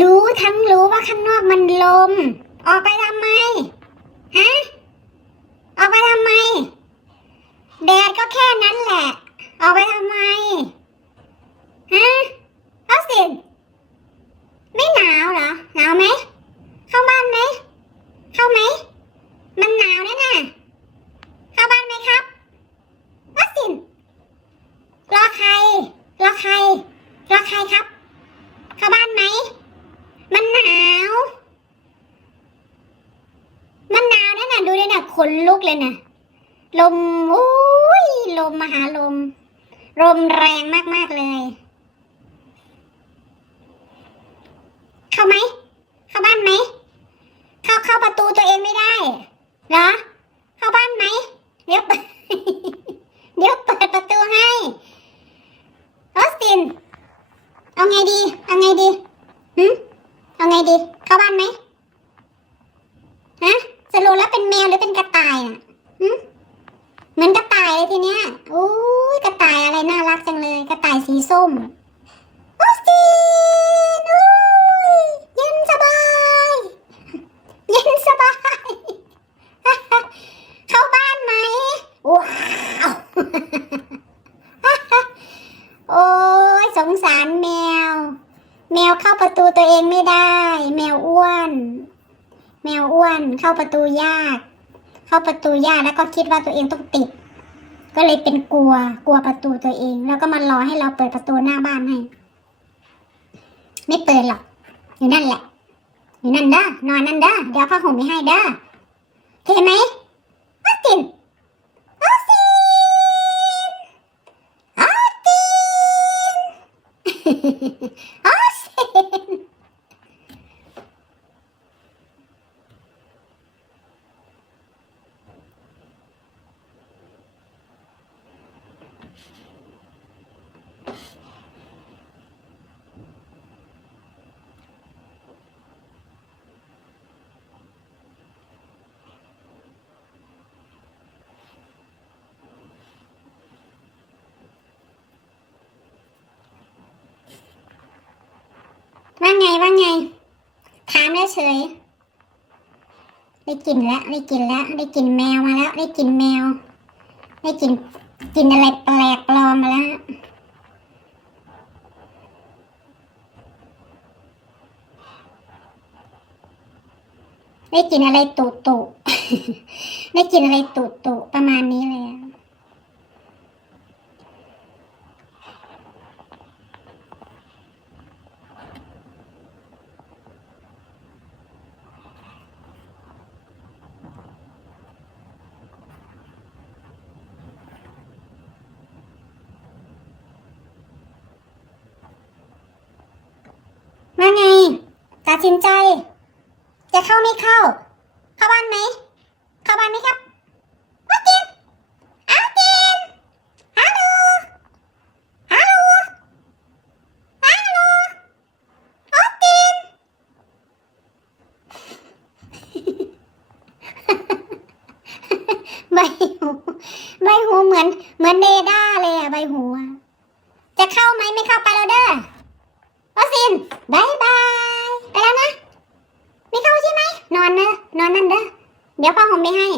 รู้ทั้งรู้ว่าข้างนอกมันลม ออกไปทำไม ฮะ ออกไปทำไม แดดก็แค่นั้นแหละ ออกไปทำไม ฮะเอาสิไม่หนาวเหรอ หนาวไหม เข้าบ้านไหม เข้าไหม มันหนาวนะน่ะ เข้าบ้านไหมครับเอาสิรอใคร รอใคร รอใครครับ เข้าบ้านไหม มันหนาว มันหนาวนั่นน่ะ ดูเลยน่ะ ขนลุกเลยน่ะลมอุ้ยลมมหาลม ลมแรงมากๆเลย เข้าไหม เข้าบ้านไหม เข้าเข้าประตูตัวเองไม่ได้ เหรอ เข้าบ้านไหม เดี๋ยวเปิด เดี๋ยวเปิดประตูให้ออสติน เอาไงดี เอาไงดีหืมเอาไงดี เข้าบ้านไหมฮะสรุปแล้วเป็นแมวหรือเป็นกระต่ายน่ะหืมเหมือนกระต่ายเลย ทีเนี้ยโอ้ยกระต่ายอะไรน่ารักจังเลย กระต่ายสีส้มออสตินโอ้ยเย็นสบายเย็นสบาย เข้าบ้านไหมว้าวโอ้ยสงสารแมว แมวเข้าประตูตัวเองไม่ได้ แมวอ้วน แมวอ้วนเข้าประตูยาก เข้าประตูยากแล้วก็คิดว่าตัวเองต้องติด ก็เลยเป็นกลัวกลัวประตูตัวเอง แล้วก็มารอให้เราเปิดประตูหน้าบ้านให้ ไม่เปิดหรอกอยู่นั่นแหละ อยู่นั่นด้อนอนนั่นด้อเดี๋ยวผ้าห่มไม่ให้ด้อเห็นไหมออสตินออสตินออสตินออสตินว่า ไงว่าไง ถามเฉยได้กลินแล้วได้กลินแล้วได้กลินแมวมาแล้ว ได้กลินแมว ได้กลินกลินอะไรแปลกปลอมมาแล้วได้กลินอะไรตุตุได้กลินอะไรตุตุประมาณนี้เลย ว่าไงตัดสินใจ จะเข้าไม่เข้า เข้าบ้านไหม เข้าบ้านไหมครับอาตินอาตินฮัลโหลฮัลโหลฮัลโหลอาตินใบหูใบหูเหมือน เหมือนเดด้าเลยอะใบหูจะเข้าไหมไม่เข้าไปแล้วเด้อ วัคซีนบายบาย ไปแล้วนะ ไม่ เดี๋ยวพ่อผมไม่ให้